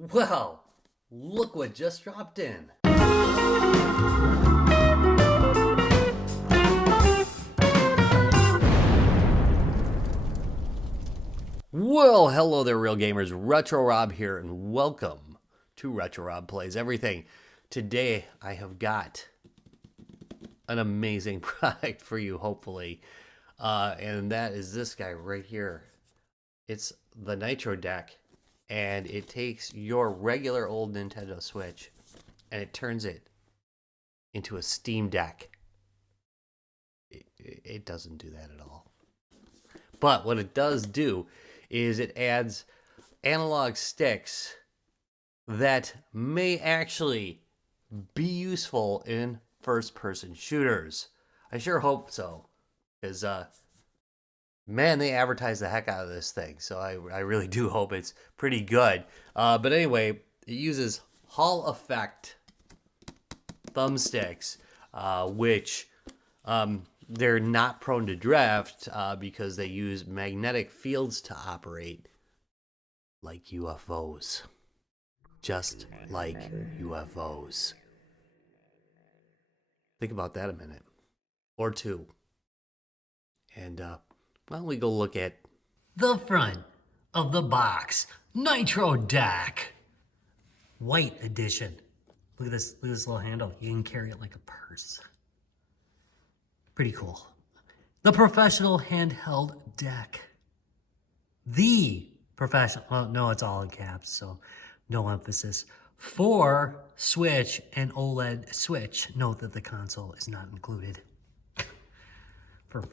Well, look what just dropped in. Well, hello there, real gamers. Retro Rob here, and welcome to Retro Rob Plays Everything. Today, I have got an amazing product for you, hopefully, and that is this guy right here. It's the Nitro Deck, and it takes your regular old Nintendo Switch, and it turns it into a Steam Deck. It doesn't do that at all. But what it does do is it adds analog sticks that may actually be useful in first-person shooters. I sure hope so, because, man, they advertise the heck out of this thing, so I really do hope it's pretty good. But anyway, it uses Hall effect thumbsticks, which they're not prone to drift because they use magnetic fields to operate like UFOs. Just like UFOs. Think about that a minute. Or two. And, why don't we go look at the front of the box Nitro Deck. White edition. Look at this little handle. You can carry it like a purse. Pretty cool. The professional handheld deck. The professional, well, no, it's all in caps, so no emphasis. For Switch and OLED Switch. Note that the console is not included. For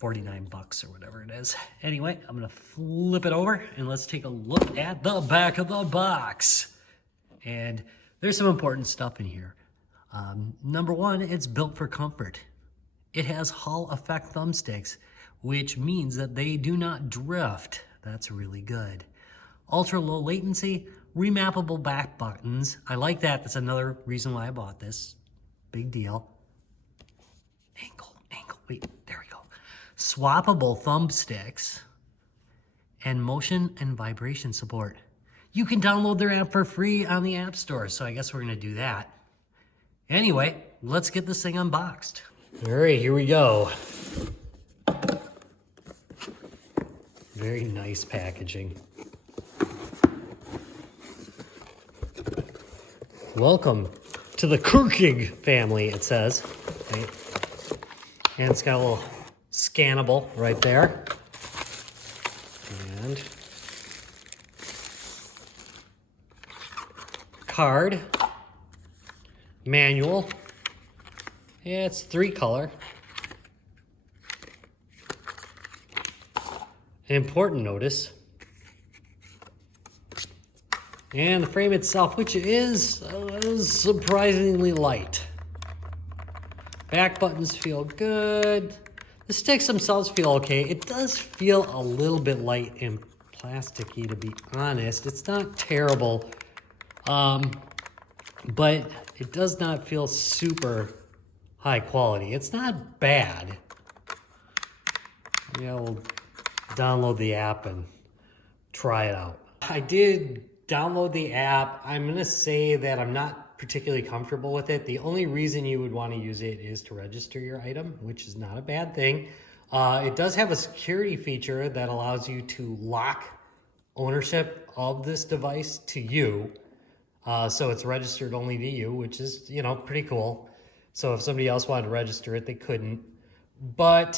$49 or whatever it is. Anyway, I'm gonna flip it over and let's take a look at the back of the box. And there's some important stuff in here. Number one, it's built for comfort. It has Hall effect thumbsticks, which means that they do not drift. That's really good. Ultra low latency, remappable back buttons. I like that. That's another reason why I bought this. Big deal. Angle. Wait, there we go. Swappable thumbsticks and motion and vibration support. You can download their app for free on the App Store, so I guess we're gonna do that. Anyway, let's get this thing unboxed. All right, here we go. Very nice packaging. Welcome to the Cruisin family, it says. Right? And it's got a little scannable right there. And card, manual. Yeah, it's 3-color. An important notice. And the frame itself, which is surprisingly light. Back buttons feel good. The sticks themselves feel okay. It does feel a little bit light and plasticky, to be honest. It's not terrible, but it does not feel super high quality. It's not bad. Yeah, we'll download the app and try it out. I did download the app. I'm gonna say that I'm not particularly comfortable with it. The only reason you would want to use it is to register your item, which is not a bad thing. It does have a security feature that allows you to lock ownership of this device to you. So it's registered only to you, which is, pretty cool. So if somebody else wanted to register it, they couldn't. But,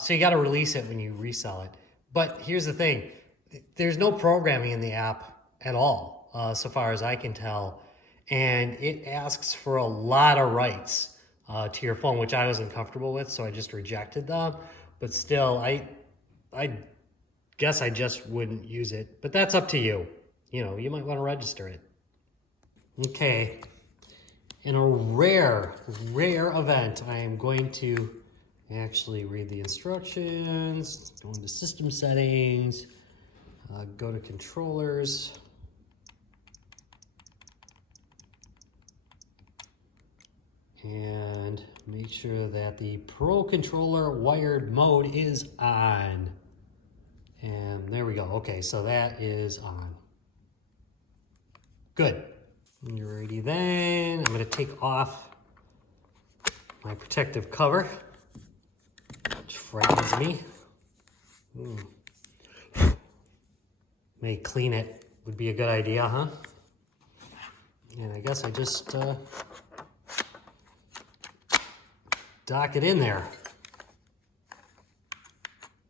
so you got to release it when you resell it. But here's the thing. There's no programming in the app at all, so far as I can tell. And it asks for a lot of rights to your phone, which I wasn't comfortable with, so I just rejected them. But still, I guess I just wouldn't use it. But that's up to you. You might want to register it. Okay. In a rare event, I am going to actually read the instructions, go into system settings, go to controllers. And make sure that the Pro Controller wired mode is on. And there we go. Okay, so that is on. Good. Alrighty then, I'm gonna take off my protective cover, which frightens me. May clean it would be a good idea, huh? And I guess I just dock it in there.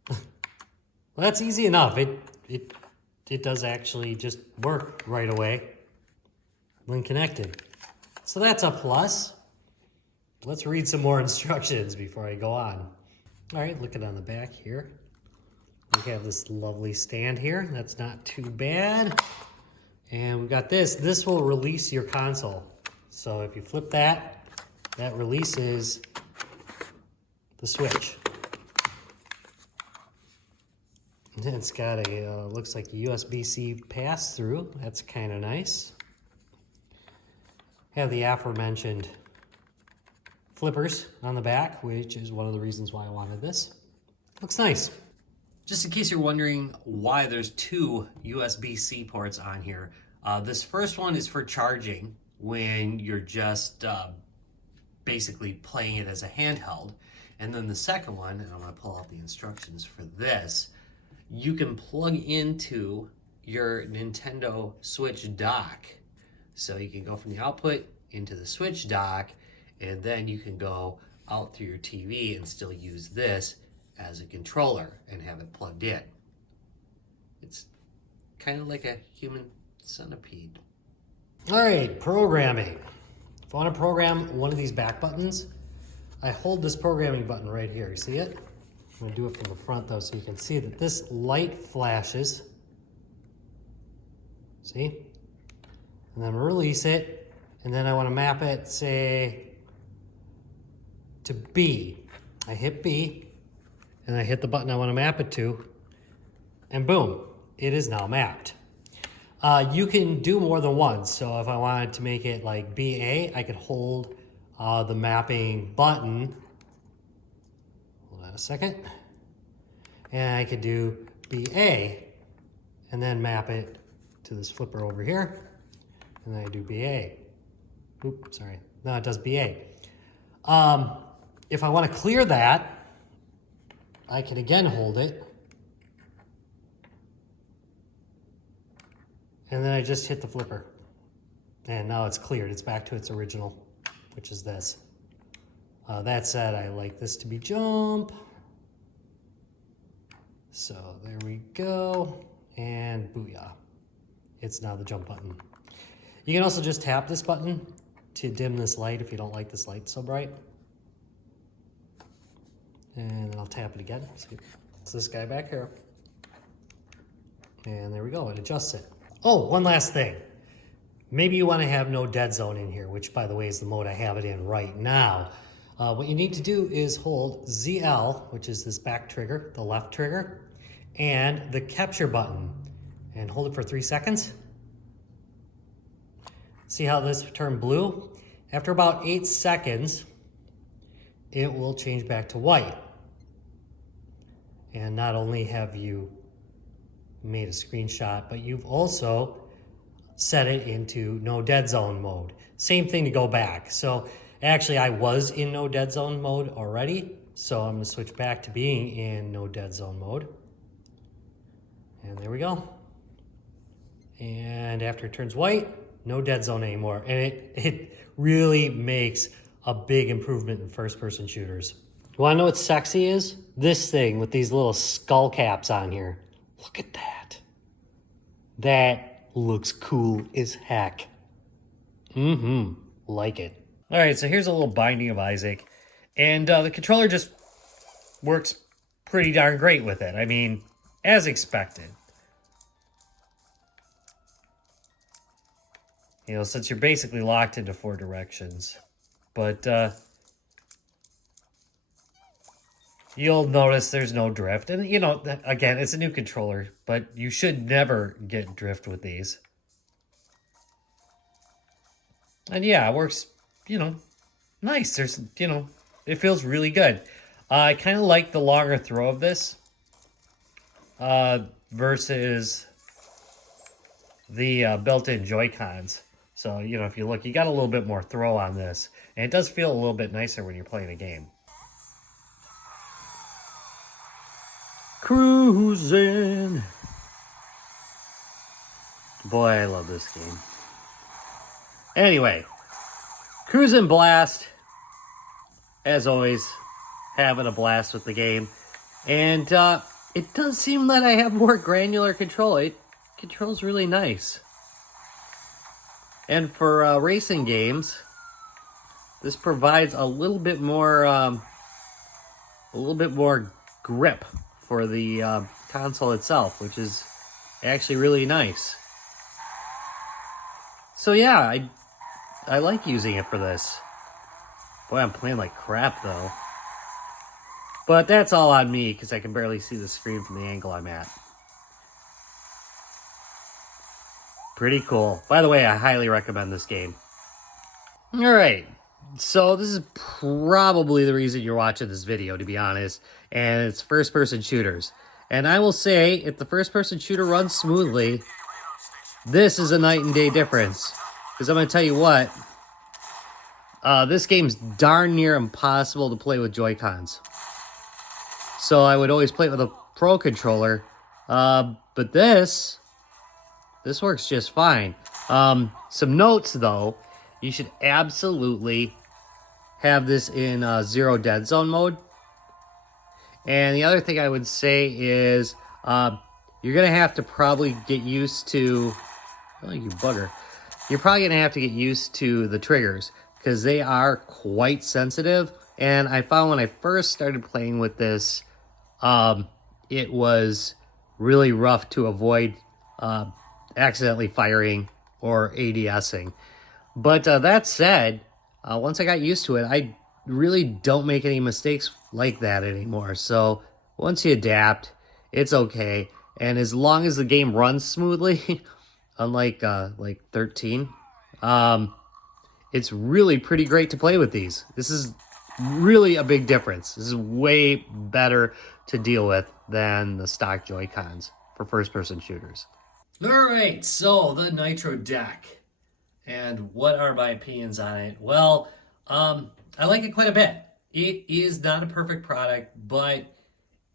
Well, that's easy enough. It does actually just work right away when connected. So that's a plus. Let's read some more instructions before I go on. All right, looking on the back here. We have this lovely stand here. That's not too bad. And we've got this. This will release your console. So if you flip that, that releases the switch. And then it's got a, looks like a USB-C pass-through. That's kind of nice. Have the aforementioned flippers on the back, which is one of the reasons why I wanted this. Looks nice. Just in case you're wondering why there's two USB-C ports on here, this first one is for charging when you're just basically playing it as a handheld. And then the second one, and I'm going to pull out the instructions for this, you can plug into your Nintendo Switch dock. So you can go from the output into the Switch dock, and then you can go out through your TV and still use this as a controller and have it plugged in. It's kind of like a human centipede. All right, programming. If I want to program one of these back buttons, I hold this programming button right here. You see it? I'm going to do it from the front though so you can see that this light flashes. See? And then release it, and then I want to map it, say, to B. I hit B, and I hit the button I want to map it to, and boom, it is now mapped. You can do more than one, so if I wanted to make it like BA, I could hold the mapping button, hold on a second, and I could do BA, and then map it to this flipper over here. And then I do BA. Oops, sorry. No, it does BA. If I want to clear that, I can again hold it. And then I just hit the flipper. And now it's cleared. It's back to its original, which is this. That said, I like this to be jump. So there we go. And booyah. It's now the jump button. You can also just tap this button to dim this light if you don't like this light so bright. And I'll tap it again. It's this guy back here. And there we go, it adjusts it. Oh, one last thing. Maybe you want to have no dead zone in here, which by the way is the mode I have it in right now. What you need to do is hold ZL, which is this back trigger, the left trigger, and the capture button, and hold it for 3 seconds. See how this turned blue? After about 8 seconds, it will change back to white. And not only have you made a screenshot, but you've also set it into no dead zone mode. Same thing to go back. So actually I was in no dead zone mode already, so I'm gonna switch back to being in no dead zone mode. And there we go. And after it turns white, no dead zone anymore. And it really makes a big improvement in first-person shooters. You wanna know what sexy is? This thing with these little skull caps on here. Look at that. That looks cool as heck. Like it. All right, so here's a little binding of Isaac. And the controller just works pretty darn great with it. I mean, as expected. You know, since you're basically locked into 4 directions. But you'll notice there's no drift. And, you know, again, it's a new controller, but you should never get drift with these. And yeah, it works, you know, nice. There's, you know, it feels really good. I kind of like the longer throw of this versus the built-in joycons. So, you know, if you look, you got a little bit more throw on this. And it does feel a little bit nicer when you're playing a game. Cruisin'. Boy, I love this game. Anyway, Cruisin Blast, as always, having a blast with the game. And it does seem that I have more granular control. It controls really nice. And for racing games, this provides a little bit more grip for the console itself, which is actually really nice. So yeah, I like using it for this. Boy, I'm playing like crap though. But that's all on me because I can barely see the screen from the angle I'm at. Pretty cool. By the way, I highly recommend this game. Alright, so this is probably the reason you're watching this video, to be honest. And it's first-person shooters. And I will say, if the first-person shooter runs smoothly, this is a night and day difference. Because I'm going to tell you what, this game's darn near impossible to play with Joy-Cons. So I would always play it with a Pro controller. But this works just fine. Some notes, though. You should absolutely have this in zero dead zone mode. And the other thing I would say is you're going to have to probably get used to... Oh, you bugger. You're probably going to have to get used to the triggers because they are quite sensitive. And I found when I first started playing with this, it was really rough to avoid accidentally firing or ADSing. But that said, once I got used to it, I really don't make any mistakes like that anymore. So once you adapt, it's okay. And as long as the game runs smoothly, unlike like 13, it's really pretty great to play with these. This is really a big difference. This is way better to deal with than the stock Joy-Cons for first-person shooters. All right, so the Nitro Deck. And what are my opinions on it? Well, I like it quite a bit. It is not a perfect product, but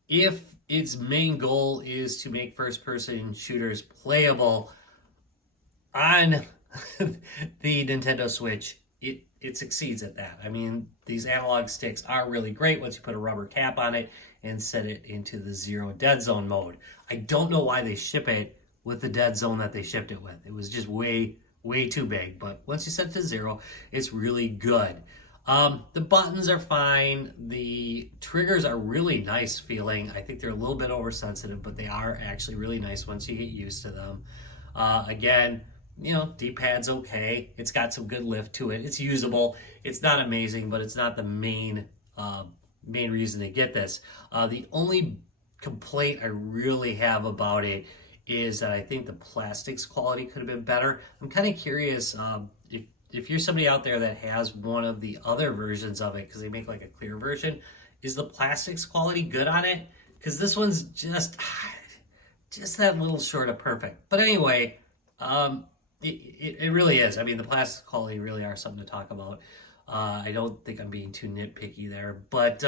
if its main goal is to make first-person shooters playable on the Nintendo Switch, it succeeds at that. I mean, these analog sticks are really great once you put a rubber cap on it and set it into the zero dead zone mode. I don't know why they ship it with the dead zone that they shipped it with. It was just way too big. But once you set it to zero, it's really good. The buttons are fine. The triggers are really nice feeling. I think they're a little bit oversensitive, but they are actually really nice once you get used to them. Again, you know, D-pad's okay. It's got some good lift to it. It's usable. It's not amazing, but it's not the main reason to get this. The only complaint I really have about it is that I think the plastics quality could have been better. I'm kind of curious if you're somebody out there that has one of the other versions of it, because they make like a clear version, is the plastics quality good on it? Because this one's just that little short of perfect. But anyway, it really is. I mean, the plastics quality really are something to talk about. I don't think I'm being too nitpicky there. But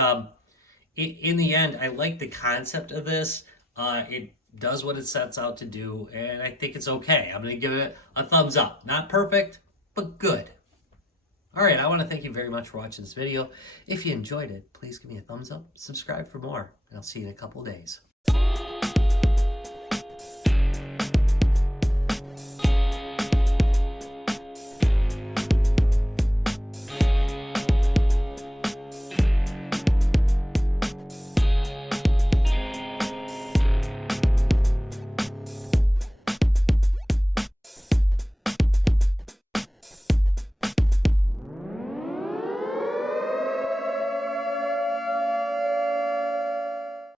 in the end, I like the concept of this. It does what it sets out to do, and I think it's okay. I'm going to give it a thumbs up. Not perfect, but good. All right, I want to thank you very much for watching this video. If you enjoyed it, please give me a thumbs up, subscribe for more, and I'll see you in a couple of days.